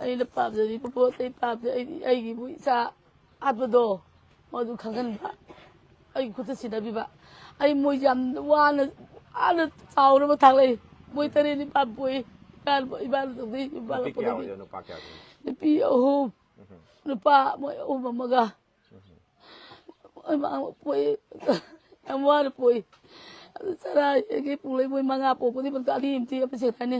ꯑꯩꯅ ꯄꯥꯝꯖꯔꯤꯕ ꯄꯣꯠ ꯑꯩ ꯄꯥꯝꯖꯩ ꯑꯩꯒꯤꯕꯨ ꯏꯆꯥ ꯍꯥꯠꯄꯗꯣ ꯃꯗꯨ ꯈꯪꯍꯟꯕ ꯑꯩꯒꯤ ꯈꯨꯠꯇ ꯁꯤꯟꯅꯕꯤꯕ ꯑꯩ ꯃꯣꯏ ꯌꯥꯝ ꯋꯥꯅ ꯆꯥꯎꯔꯕ ꯊꯥꯛꯂꯛꯏ ꯃꯣꯏ 3 4 ꯄꯣꯛꯏꯏꯃꯥꯅ ꯇꯧꯗꯩ ꯅꯨꯄꯤ 3 nupa mo umamaga poi amwar poi sara ge pulai moi manga po podi ban ka di imti apa se kane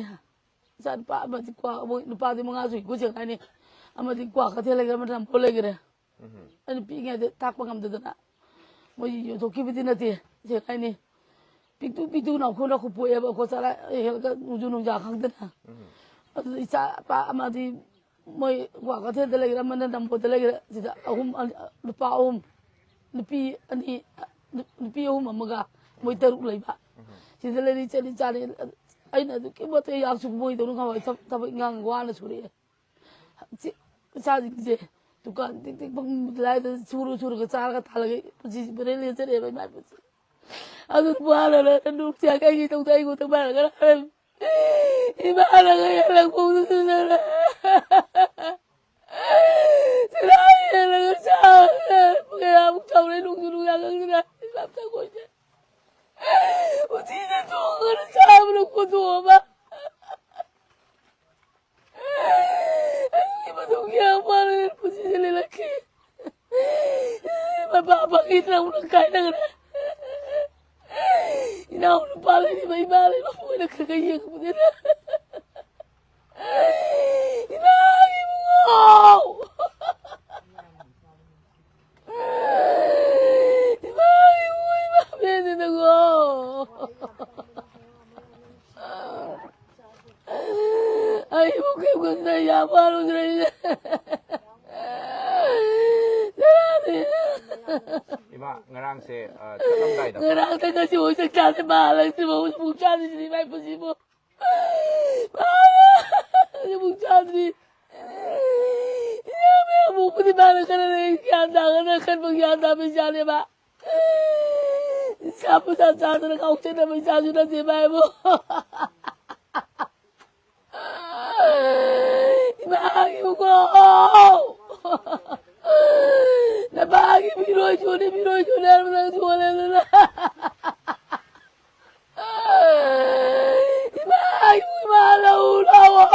sar pa ba ti kwa mo nupa di manga su ku se kane ama di kwa ka thele ga ma pole gre ani pi ge de tak pangam de na mo yo to ki bi na ti se kane pitu na ko na ko poi ba ko sara hel ga nu nu ja khang de na isa pa ama di moi wa ka the de le ram na dam ko de le sida nupa nupi ani nupi amaga moi taruk lei ba sida le ri chali chali aina du ke bote ya su moi do nga wa ta ngang wa na suri cha ji je dukan tik tik bang lai da suru ga cha ga thal ga ji bere le che re ba mai pu adu ba la la du cha ka gi tong dai go ta ba ga iba la ga ya la ko na la Selain yang saya, pakai aku tahu ni nunggu yang kita sebab tak kuat. Uji tu kan saya belum kuat apa. Ini betul yang mana uji jadi lagi. Bapa kita orang kaya negara. Ini orang paling ni bayi balik, apa nak kerja kemudian. Ini ibu. Ay, bukan saya baru jadi. Ima ngarang se chalam dai da. Ngarang ta kasi mo sa klase balang si mo bukan di mai posible. Ni bukan di. Ya me buku di mana kana ni kana kan mengyanda bijane ba. Siapa tak tahu nak kau cakap macam mana si babu. Bagi buku. Nak bagi biro jone orang jualan tu. Bagi malu lawa.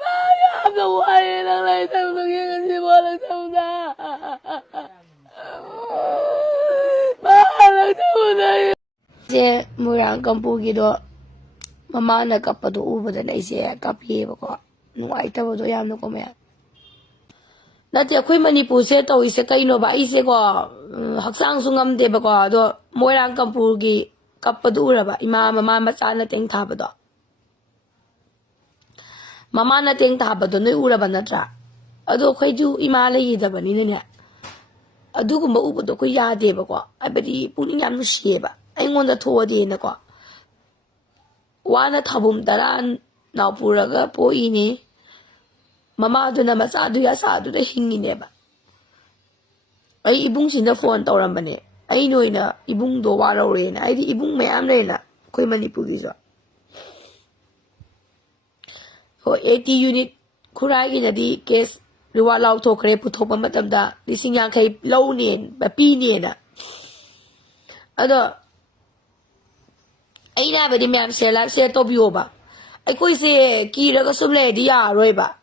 Bagi apa wahai orang lain tahu lagi kasi boleh tahu dah. Malang tahu dah. Je murang kampung gitu. Mama nak apa tu ubah dan isi kapi bako. Nuai tahu tu yang nak komen. Nanti aku Manipur se tahu isi kaino ba isi ko haksang sungam de bako do murang kampung gi kappa tu ura ba ima mama macam na teng thapa do. Mama na teng thapa do nui ura ba natra. Ado kau tu ima lagi dah bani ni. Ado ko mau ubah do kau ya de bako. Abadi puning yang nusie ba. Aingon dah thua de na ko. Wana thabum daran na puraga po ini. Mama tu nama sadu ya sadu dah hingi ne ba. Ay ibung sina phone tauram bane. Ay noi na ibung do warau re na. Ay di ibung mayam re na. Koi Manipur gizo. So 80 unit kurai gina di case riwa lau thokre puthok pa matam da lising yang kay lau nen ba Pini na. Ado ay na ba di mayam share to biyo ba. Ay koi se kira ka sumle di ya roi ba.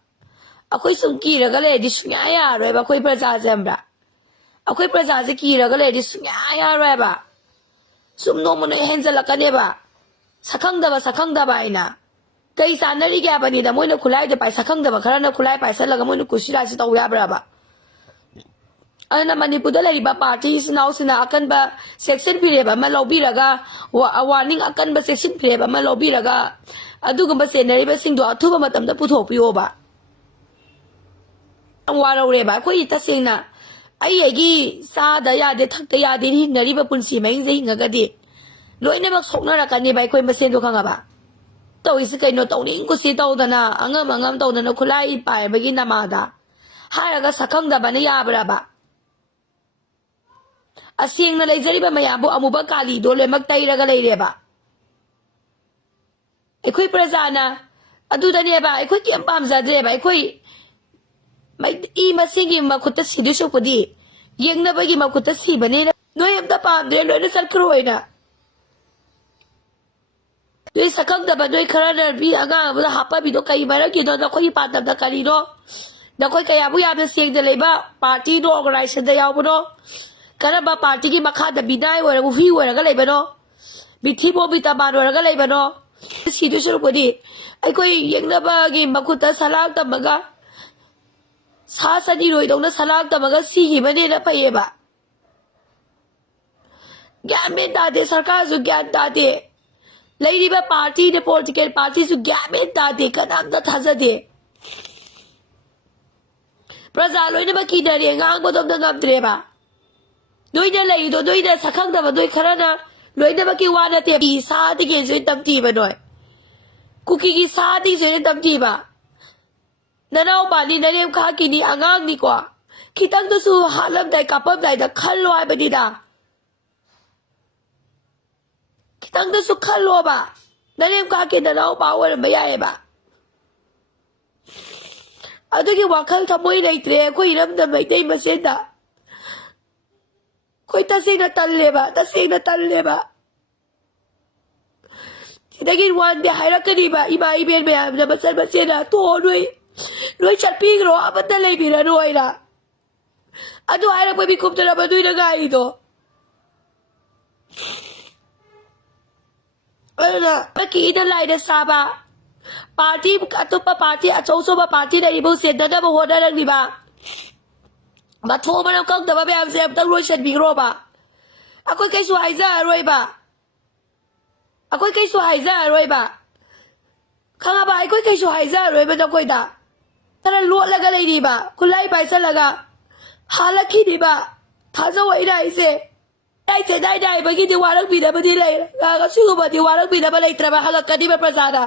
Ako'y sum kira ka le di sungaya roi ba koi praja zembra. Ako'y praja se kira ka le di sungaya roi ba. Sum no mo na henzala ka ne ba. Sakang da ba ina. Kay sana ri kaya ba ni da mo na kulay de pa sakang da ba kara na kulay pa sa laga mo na kusira si tawya bra ba. Ano naman ni Pudala iba party sinaw sina akan ba section pire ba malobby raga warning akan ba section pire ba malobby raga adu ba senary ba singdo athu ba matam da puthok piyo ba ang waraw re ba ko ita singna ay agi sa da ya de thak da ya de hin nari ba punsi mai je hinga ga de loina ba sokna ra kan ni ba ko masen do khanga ba to isi kai no to ning ko si to da na angam to da na khulai pa ba gi namada haraga sakang da ba ne ya bra ba Asing na lay zari ba mayabo amuba kali do le magtay raga lay reba. ไอ้คุยประจานะอดูตาเนี่ยบ่าไอ้คุยเกี่ยมปามซาเดบ่าไอ้คุยไม่อีมาสิกิมาคุตสีดูชกพอดียังนะบ่กิมาคุตสีบันเนี่ยน้อยอันตาปามเดี๋ยวน้อยนั่นสักครู่เองนะด้วยสักครั้งแต่บัดด้วยครานั้นพี่อ่างบุษหาป้าพี่ต้องใครมาแล้วกี่ตอนนักคุยปาตับนักการีโน่นักคุยขยับผู้ยามเสียงเดลัยบ้าปาร์ตี้โน่อะไรเช่นเดียวกันโน่การบ้าปาร์ตี้ที่มาขาดบินได้เวลากูฟิวเวลาก็เลยบ้าโน่บิที่โมบิตาบานเวลาก็เลยบ้าโน่สีดูชกพอดีไอ้คุยยังนะบ่กิมาคุตสลักตามกะสาสดีรวยตรงนั้นสลักตามกะสีกิมันเนี่ยนะไปเย่บ่แกไม่ได้เดสร์การสุแกได้เดเลยดีบ่าปาร์ตี้เนี่ย political party สุแกไม่ได้เดกันน้ำตาทัศน์เดประชาชนเนี่ยบ่กินอะไรงานบ่ต้องทำเตะบ่ด้วยเนี่ยเลยด้วยเนี่ยสักครั้งแต่บ่ด้วยขนาดนั้นด้วยเนี่ยบ่กินวันเนี่ยปีศาจที่เกิดขึ้นตั้มทีบ่หน่อยคุกกี้की शादी से तब जी बा ननाओ पानी नरेम खा की नी अंगांग नी को खितंग तो सु हालम दाई कपम दाई दा खलवाय बदी दा खितंग तो सु खलवा बा नरेम खा की ननाओ पावर मयाए बा अदुगी वाखल थमोई लेत्रे कोई रम द मैतै मसेदा कोई तसेंग न तल्ले बा Daging one day hayrak ka di ba? Iba-ibig ba? Nabasal-basal na. Tuhoy. Noy chatping ro. Apat na labi na noy na. Ano hayrak pa bikom na naman noy na gaya ito? Ano na? Makikita lang na saba. Party, ato pa party, at so pa party na ibang senda na mahuwa na lang, di ba? Matfo man ang kang nababi ang siyam tang roy chatping ro ba? Ako'y kay suhayza, roy ba? Ako'y kay suhayza, roy ba? Kanga ba, ako'y kay suhayza, roy ba na ko'y da? Tara luwa laga lay, di ba? Kulay ba isa laga? Halaki, di ba? Taza wa ina ise. Dai, bagi di warang bina ba nilay? Kakasugo ba, di warang bina ba lay trabahalag ka, di ba, prasada?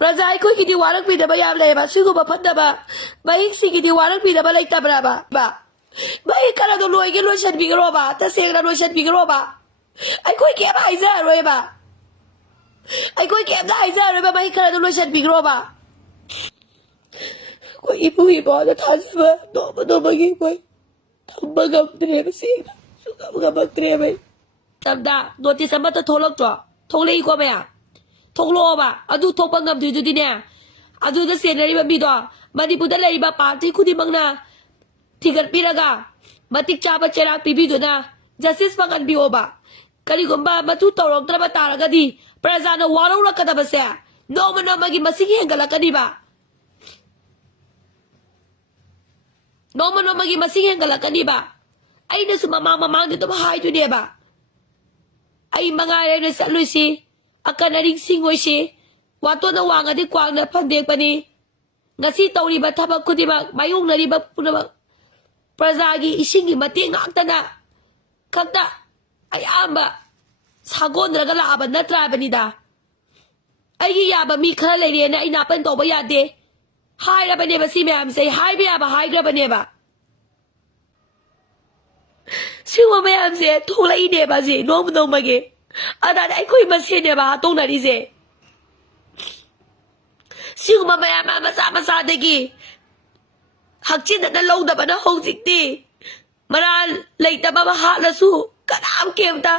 Prasa, ako'y kiti warang bina ba yam lay ba? Sugo ba, panda ba? Bahiksi kiti warang bina ba lay tabra ba? Ba? Bahik ka na doon, loy, gano'n siya bigro ba? Tasing na doon siya bigro ba? Ay ko'y kaya ba isa, roy ba? Ay ko'y kaya ba isa, roy ba? Mahika na tuloy siya at bigro ba? Ko'y ipo-ipo na tasa ba? No mag-ipoy. Tambagam trebe siya. Suka mga mag-trebe. Tamda, doon sa mata tolog to. Tonglay ko ba yan? Tonglo ba? Adu topangam dito din niya. Adu na siya na rin mabito. Manipunan na iba party ko di mang na. Tigat pinaga. Matikchapat siya na pibido na. Justice pangan biyo ba? Kaligumba matutulog na mataraga di para na waraw lang ka na ba siya no man na maging masiging ka lang ka di ba no man na maging masiging ka lang ka di ba ay na sumamamamang dito mahay to di ba ay mga na sa luisi akan na rin singoy si wato na wanga di kwang na pandeg pa ni nga sitaw ni ba tabag ko di ba mayong na di ba para isingi mating akta na kagda ay amba sagon na galaban na trabe ni da ay yaba mi khala lay na inapan to ba yade hay ra ba ne ba si ma'am say hay ba hay ra ba ne ba si wa ma'am say to lai ne ba si no mage ada ai koi ma se ne ba tong na ri se si ma ma'am masa de gi hakchin na lâu da ba na hong sik ti maral lay ta ba ha la su kanam kem ta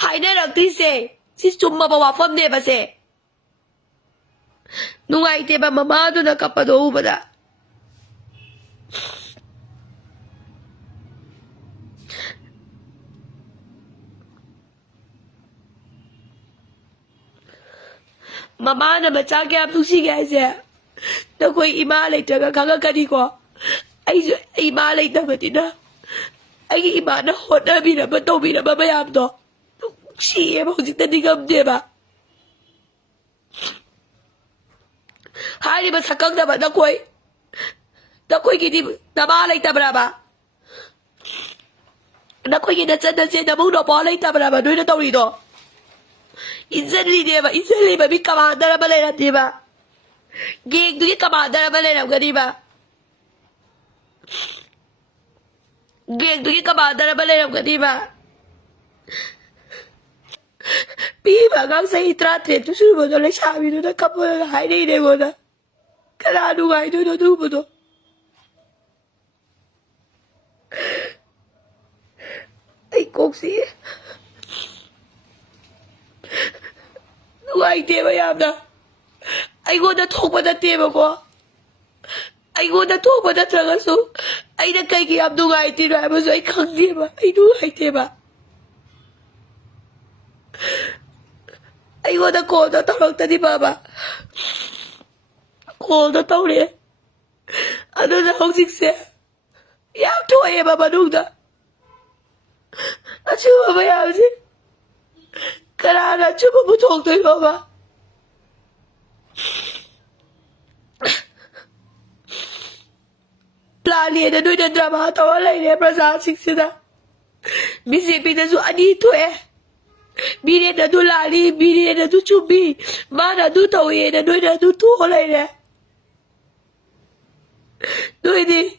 hai na rak ti se si chumma ba wa fam ne ba se nungai te ba mama do na kapado ba da mama na ba cha kya tu si ga se na koi ima lai ta ka ka ka di ko ai ima lai ta ba ti na ai ima na hot na bi na ba to bi na ba yam to si e mo si ta di gam de ba hai di ba sakang na ba na koi ki di na ba lai ta ba na koi ki na chen na se na bu no bo lai ta ba doi na to ri to Inzali ba bi kamanda ba lai na di ba gig du ki kamanda ba lai na ga di ba gig du ki kamanda ba lai na ga di ba Piba gang say trate to subo do le shabi do the couple hiding de goda. Karadu I do do budo. I coxy. Why did I have that? I go the top of the table. I go the top of the tragaso. I the kaki up do I did I was I can't give I do I teba. I got a call the talk to the baba. Call the tone. I don't know how six say. Yeah, to a baba do that. I chew my house. Karana chubu talk to baba. Plani the do the drama to all I never saw six. Missy Peters, I need to eh. Bini na du lali, bini na du chubi, mana du tawi na du tu olay na. Du ini,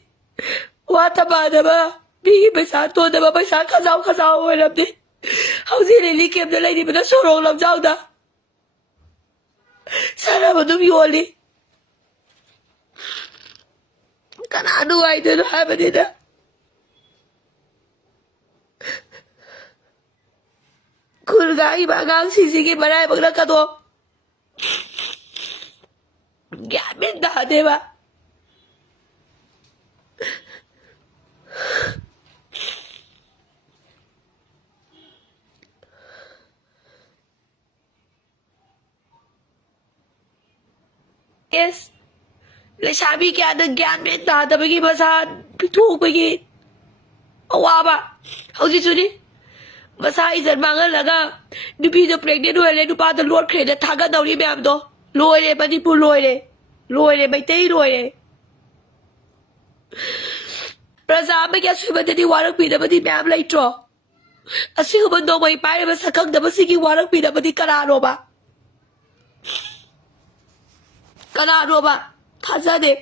wata ba na ba? Bini basa to na ba basa kasaw walam di. How sila likim na lang di ba na sorong lam jaw na? Sana ba dumiyoli? Kanano ay na naman din na. Kurga iba gang sisigi baray pag nagkato. Gamit na, diba? Yes. Sabi kaya nag-gamit na, tapos basa, pituk pagi. Awa ba? How's it today? Masa izan mangal laga dubi do pregnant hoile du pa the lord crede thaga dauri me am do loire bani pu loire bai tei loire praza me kya sui bade di warak pi da badi ma'am lai tro asi ho bando mai pai ba sakak da basi ki warak pi da badi karano ba thaza de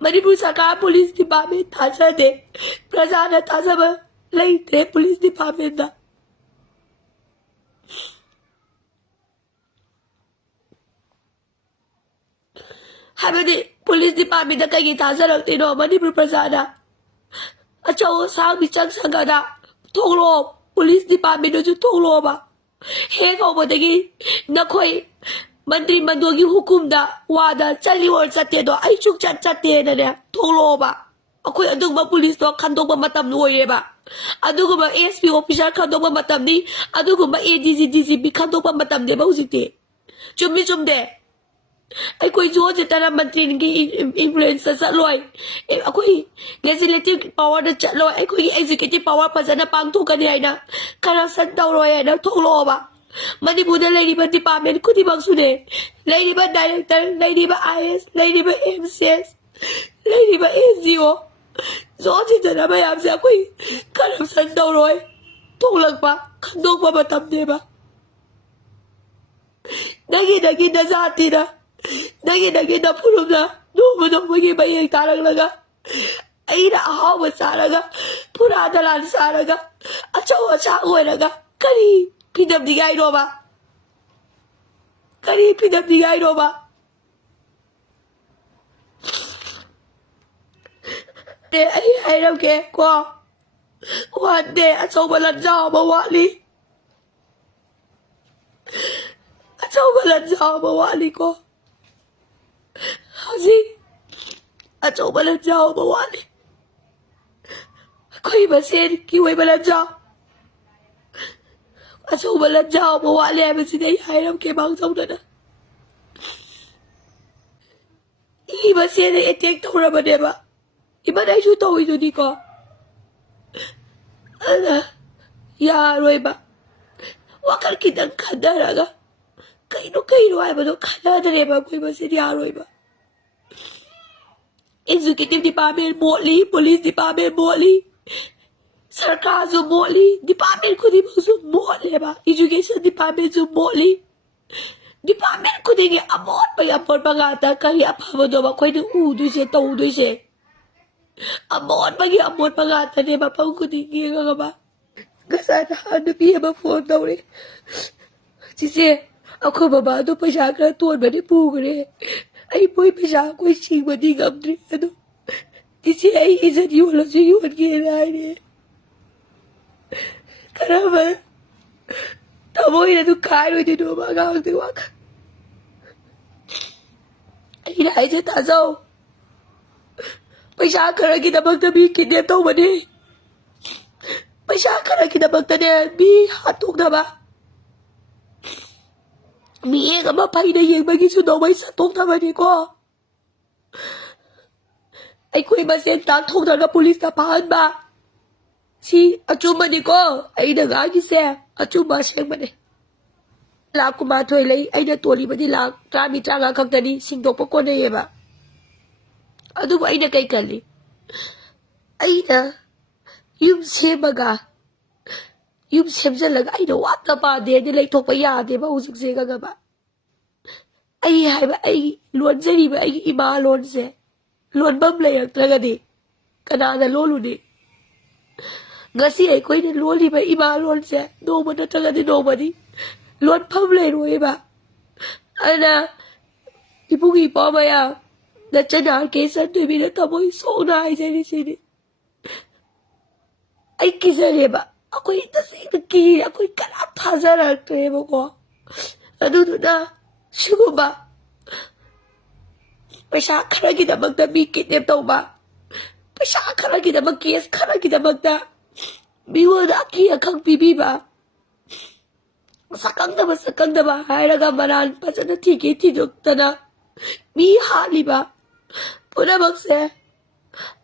Manipur Sarkar Police Department thaza de praza na thaza ba lai te Police Department da Habadi police department da kagi taza rakti no Manipur prasada. Achaw sang bichang sangada thonglo police department do thonglo ba. He ko bodagi nakhoi mantri mandogi hukum da wada chali or chatte do ai chuk chatte na ne thonglo ba. Akhoi adugba police do khandok ba matam loire ba. Adugba ASP officer khandok ba matam ni adugba ADG DCP khandok ba matam de ba hujite. Chumde I could George Taramatrin influence sa loy. Ako legislative power the chat law, I could executive power pasana pang to kanina. Karasan daw roy na tolo ba. Manipur the lady but department could ibang sude. Lady but director, lady but IS, lady but MCS, lady but SDO. George Taramayam sa ako karasan daw roy. Tulang pa, kandog pa batam diba? Nagi na sa atin na. Nagi na pulong na. Dumunong maging tarang laga. Ay na ahawa sa laga. Puradalan sa laga. Achawa sa ako laga. Kani pinabdigay no ba? Kani pinabdigay no ba? Ay ram ke ko. One day achawa lang sa mawali. Achawa lang sa mawali ko. How's achawa lang sa mawali. Ako'y masin, kiway malang sa. Achawa lang sa mawali ay masinay hayram kay bang sa na. Iba siya na itik to naman diba? Iba na yung tawin ito di ko. Ano? Yaroy ba? Wakal kitang kandara nga. Kaino ay ba no? Kanada rin ba? Kung iba siya yaroy ba? Executive Department moli, Police Department moli, Sarcasm moli, Department ko di ba so moli ba? Education Department so moli. Department ko di nga amot pangata kaya apa mo do ba? Kaya nang udo siya, taudo siya. Amot pangata di ba? Pang ko di nga ba? Kasana, ano biya ba phone daw rin? Chị ông không mà bảo tôi phải trả cái tuần mà đi bù cái này anh mới phải trả quay chị mà đi ngắm đi đâu chị ấy rất yêu là chị yêu kia này đi cái đó mà tao mới là tôi khai rồi thì đồ mà ngang thì quá anh lại chứ ta dâu phải trả cái này kita bang tabi kita tahu mà đi phải trả cái này kita bang tabi bi hatuk dah ba mi cái mà phải đây yang bagi sudah mai satu dah mà đi qua ai quay mà xem tang thông thằng cái police ta phán ba si achuma đi qua ai đã gái cái xe achuma xem mà đi lạc của mà thôi lấy ai đã tuổi mà đi lạc tra mi tra ngang khăng tani sinh độc bốc con này ba adu ai đã cái li ai đã yum xem mà yum xem ra là ai đâu ăn tập à để lấy thuốc bây giờ để bao nhiêu gì cả ba ai hay ba ai luôn gì đi ba ai ima luôn gì luôn bấm lấy được là gì cái nào là luôn đi ngasi ai quay đến luôn đi ba ima luôn gì đâu mà nó là gì đâu mà đi luôn bấm lấy rồi ba anh à đi bung gì bỏ mày à đã chân nào kế sân tôi bị nó thầm ơi số này gì đi ai kia gì ba aku itu sih kaki aku ikan apa sana tu ya boko aduh tu dah syukur ba pasal kerana kita magda bikit dia tahu ba pasal kerana kita magkis kerana kita magda biwa dah kia kang bibi ba sakang dah ba hai raga manan pasal nanti kita tu tanah mi hali ba puna makse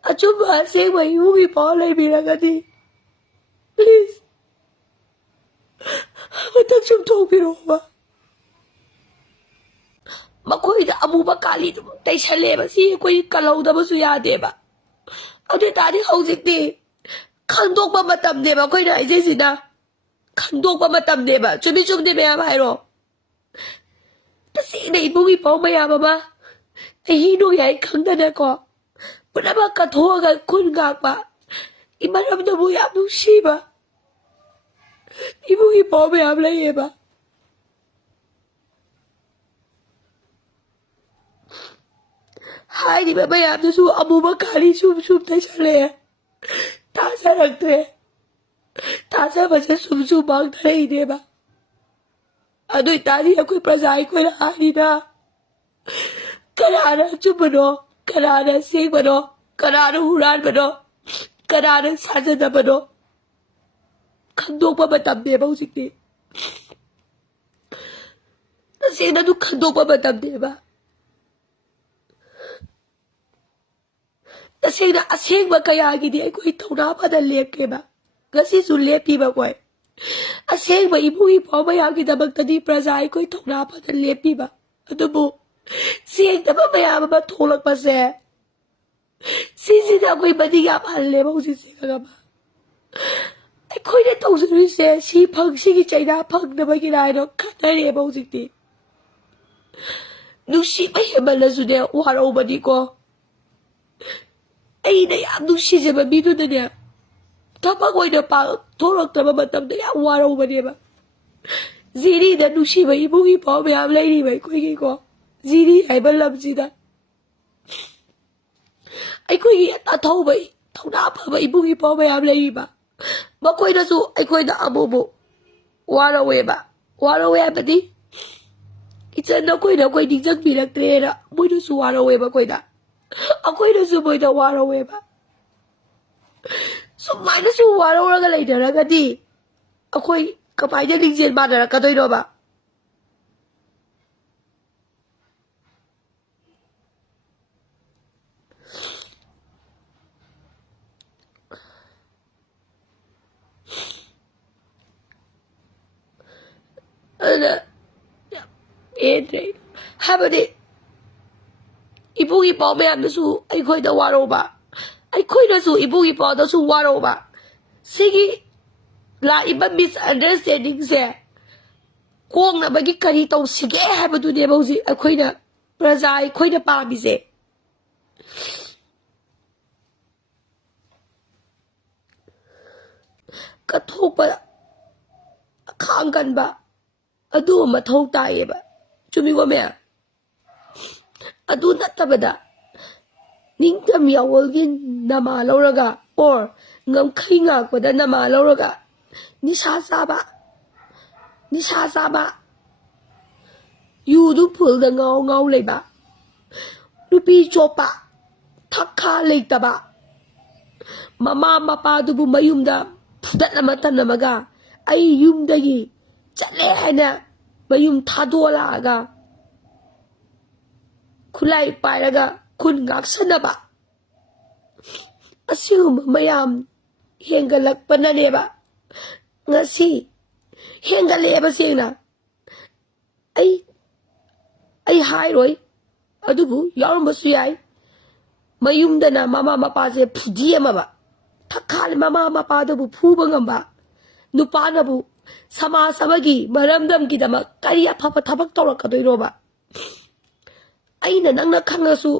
acuba sih mai ubi paulai bilang tadi please what don't you talk me over makoy da abu bakali tay chale ba si koi kalau da ba su ya de ba ade ta di hojik ni khandok ba matam de ba koi na ije si na khandok ba matam de ba chumi chum de ba ba ro ta si nei bu gi pau ma ya ba ai hi no yai khang da na ko puna ba ka tho ga kun ga ba ibaram da bu ya bu shi ba ibu gi pau ma ya la ye ba hai đi bà bây giờ su abu bakali sum tay chale ta sa rakte ta sa ba se sum bang thai de ba adoi ta di koi prasai koi la ni na karana chubano karana sing bano karana huran bano karana sajana bano khandok ba matam de ba usik ni sing na du khandok ba matam de ba tasing na asing ba kaya gidi ay ko'y tauna pa na leke ba kasi sulepi ba ko'y asing ba ibu ipo ba ya gida magtadi praza ay ko'y tauna pa na lepi ba ano mo siyang na ba maya ba tulak pa siya sisi na ko'y badiga pahalle ba kung sisi ka ba ay ko'y na tawag siya si pang sige chay na pang na ba ginano katari ba kung sisi nung si may himal na sunya waraw ba di ko ai na yam nuksijaba mino na niya. Kapag ko'y napatulog na mamatang na yam waraw ba niya ba? Zini na nuksiba ibong ipo may amlay ni may ko'y ko. Zini ay malam sina. Ay ko'y ataw ba taw na pa ba ibong ipo may amlay ni ba? Mako'y na su ay ko'y na amo mo. Waraw ba? Waraw ba di? Itsan na ko'y ningjang bilang trera. Mo'y na su waraw ba ko'y na? Ako'y nasumoy na waraw ba? Sumay na su waraw na galay na lang di. Ako'y kapay na lingsin ba na katoy no ba? Ano? Entre. Habang ibong ipo mayam na su ay ko'y na waraw ba? Ay ko'y na su ibong ipo na su waraw ba? Sige, la iba misunderstanding siya. Kung na bagi kanitaw sige haba doon niya ba ay ko'y na praza ay ko'y na pami siya. Katok pa kaangkan ba? adu mathau taiyeba chumi go me adu natabada ningtam yawolgin nama lauraga or ngam khinga koda nama lauraga nisha saba yudu phul da ngau leiba nupi chopa thakha leitaba mama mapa dubu mayumda fudat lama tanamaga ai yumdagi chale hana mayum thadola aga khulai pairaga kun ngaksanaba asigum mayam hengalak pananeba ngasi hengaleba singna ai hairoi adubu yaurumbasu yai mayumdana mama mapa se phudi amaba thakal mama mapa dabu phuba ngamba nupanabu sama sabagi maramdam kidama kari aphapa thabak tawrakadoiroba aina nangna khangasu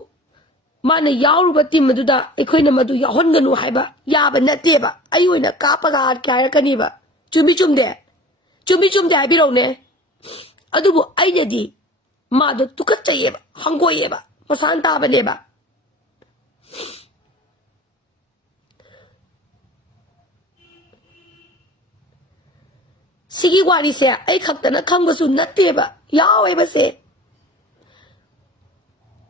mana yauru tim maduda aikoina madu yahonganu haiba yaba nateba ayoina kapaga kayakani ba chumi chumde haibirone adubu ainadi madu tukachayeba hangoyeba masanta baneba sigi wari se ai khaktana khangbasu nateba yaweba se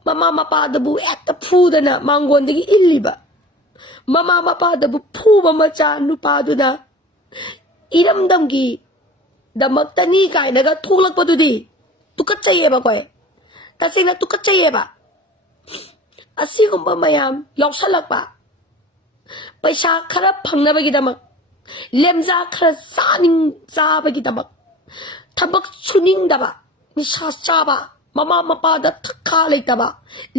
mama mapa dabu ekta phudana mangondagi illiba mama mapa dabu phuba macha nupaduna iramdamgi damaktani kainaga thoklakpadudi tukachayeba koi tasena tukachayeba asigumba mayam yawsalakpa paisa khara phangnabagi damak lemja khara saning sabagi damak thabak suning daba nisha chaba mama mapa da thakha leitaba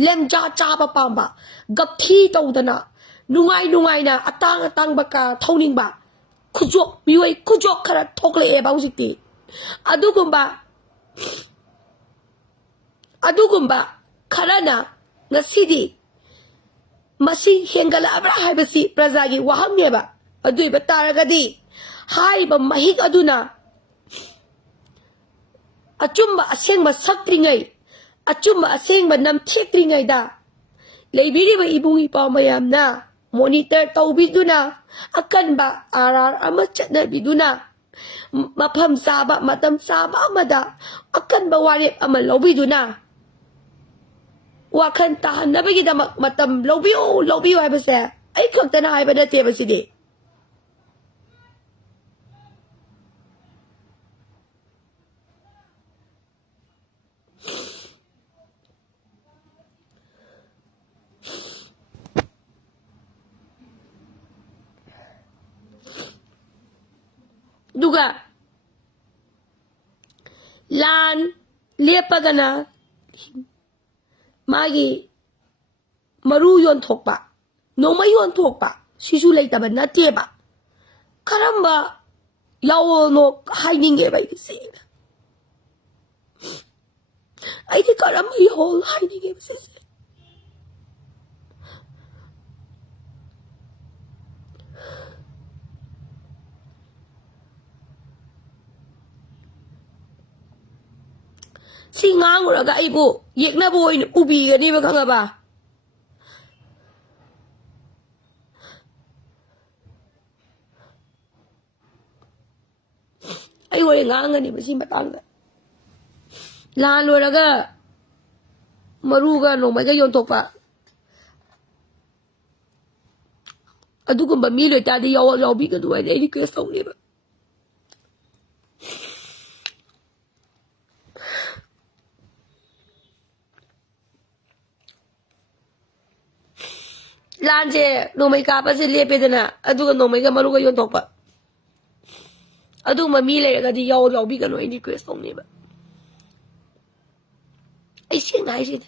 lemja chaba pamba gapthi tawdana nungai na atang baka thoningba khujok miwai khujok khara thokle e bawjikti adugumba kharana ngasidi masi hengala abra haibasi prajagi wahangneba aduiba taragadi haiba mahik aduna achumba asengba saktringai achumba asengba namthekringai da leibiriba ibung ipaw mayamna monitor tawbiduna akanba arar ama chatnabiduna mafam saba matam saba amada akanba warep ama lawbiduna wakhan tahannabagidamak matam lawbiyo haibase ai khaktana haiba nateba sidi duga lan lepagana magi maru yon thokpa noma yon thokpa sisu leitaba nateba karamba yawo no hidinge bai se ai the karamba hol hidinge se si nganguraga aibu yeknabu oin ubigani ba khangaba ai wore ngangani basi matanga lan loraga maruga no maga yontopa adugumba mi loitadi yawi ga duai dei request tawniba lanje nomai kapa se lepedana aduga nomai ga maruga yontopa aduma mi lerga di yawi ga no any request tawniba ai sin ai sin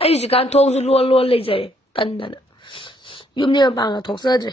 ai jikan thongsu lol leijare tandana yumne banga thoksadre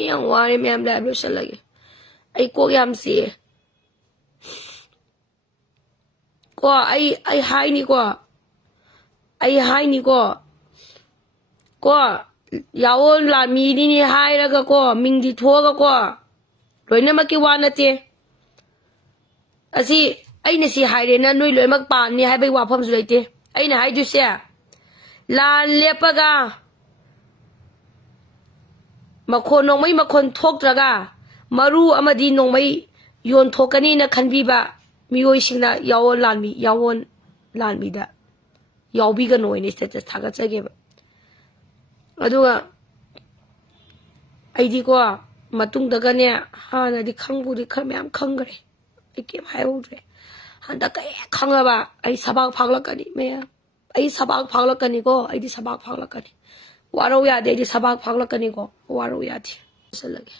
ꯑꯩ ꯌꯥꯝ ꯋꯥꯔꯦ ꯃꯌꯥꯝ live ꯂꯣꯏꯁꯜꯂꯒꯦ ꯑꯩ ꯀꯣꯛ ꯌꯥꯝ ꯆꯤꯛꯑꯦ ꯀꯣ ꯑꯩ ꯍꯥꯏꯅꯤꯀꯣ ꯀꯣ ꯌꯥꯋꯣꯜ ꯂꯥꯟꯃꯤꯅꯤꯅꯦ ꯍꯥꯏꯔꯒ ꯀꯣ ꯃꯤꯡꯗꯤ ꯊꯣꯛꯑꯒ ꯀꯣ ꯂꯣꯏꯅꯃꯛꯀꯤ ꯋꯥ ꯅꯠꯇꯦ ꯑꯁꯤ ꯑꯩꯅ ꯁꯤ ꯍꯥꯏꯔꯦꯅ ꯅꯣꯏ ꯂꯣꯏꯅꯃꯛ ꯄꯥꯟꯅꯤ ꯍꯥꯏꯕꯒꯤ ꯋꯥꯐꯝꯁꯨ ꯂꯩꯇꯦ ꯑꯩꯅ ꯍꯥꯏꯗꯣꯏꯁꯦ ꯂꯥꯟ ꯂꯦꯞꯄꯒ ꯃꯈꯣꯟ ꯅꯣꯡꯃꯩ ꯃꯈꯣꯟ ꯊꯣꯛꯇ꯭ꯔꯒ ꯃꯔꯨ ꯑꯃꯗꯤ ꯅꯣꯡꯃꯩ ꯌꯣꯟꯊꯣꯛꯀꯅꯤꯅ ꯈꯟꯕꯤꯕ ꯃꯤꯑꯣꯏꯁꯤꯡꯅ ꯌꯥꯋꯣꯜ ꯂꯥꯟꯃꯤꯗ ꯌꯥꯎꯕꯤꯒꯅꯣ ꯍꯥꯏꯅ ꯁ꯭ꯇꯦꯇꯁ ꯊꯥꯒꯠꯆꯒꯦꯕ ꯑꯗꯨꯒ ꯑꯩꯗꯤꯀꯣ ꯃꯇꯨꯡꯗꯒꯅꯦ ꯍꯥꯟꯅꯗꯤ ꯈꯪꯕꯨꯗꯤ ꯈꯔ ꯃꯌꯥꯝ ꯈꯪꯈ꯭ꯔꯦ ꯑꯩ ꯀꯩꯝ ꯍꯥꯏꯍꯧꯗ꯭ꯔꯦ ꯍꯟꯗꯛ ꯍꯦꯛ ꯈꯪꯉꯕ ꯑꯩ ꯁꯕꯥꯛ ꯐꯥꯒꯠꯂꯛꯀꯅꯤ ꯃꯌꯥꯝ ꯑꯩ ꯁꯕꯥꯛ ꯐꯥꯒꯠꯂꯛꯀꯅꯤꯀꯣ ꯑꯩꯗꯤ ꯁꯕꯥꯛ ꯐꯥꯒꯠꯂꯛꯀꯅꯤ ꯋꯥꯔꯧ ꯌꯥꯗꯦ ꯑꯩꯗꯤ ꯁꯕꯥꯛ ꯐꯥꯒꯠꯂꯛꯀꯅꯤꯀꯣ ꯋꯥꯔꯧ ꯌꯥꯗꯦ ꯂꯣꯏꯁꯜꯂꯒꯦ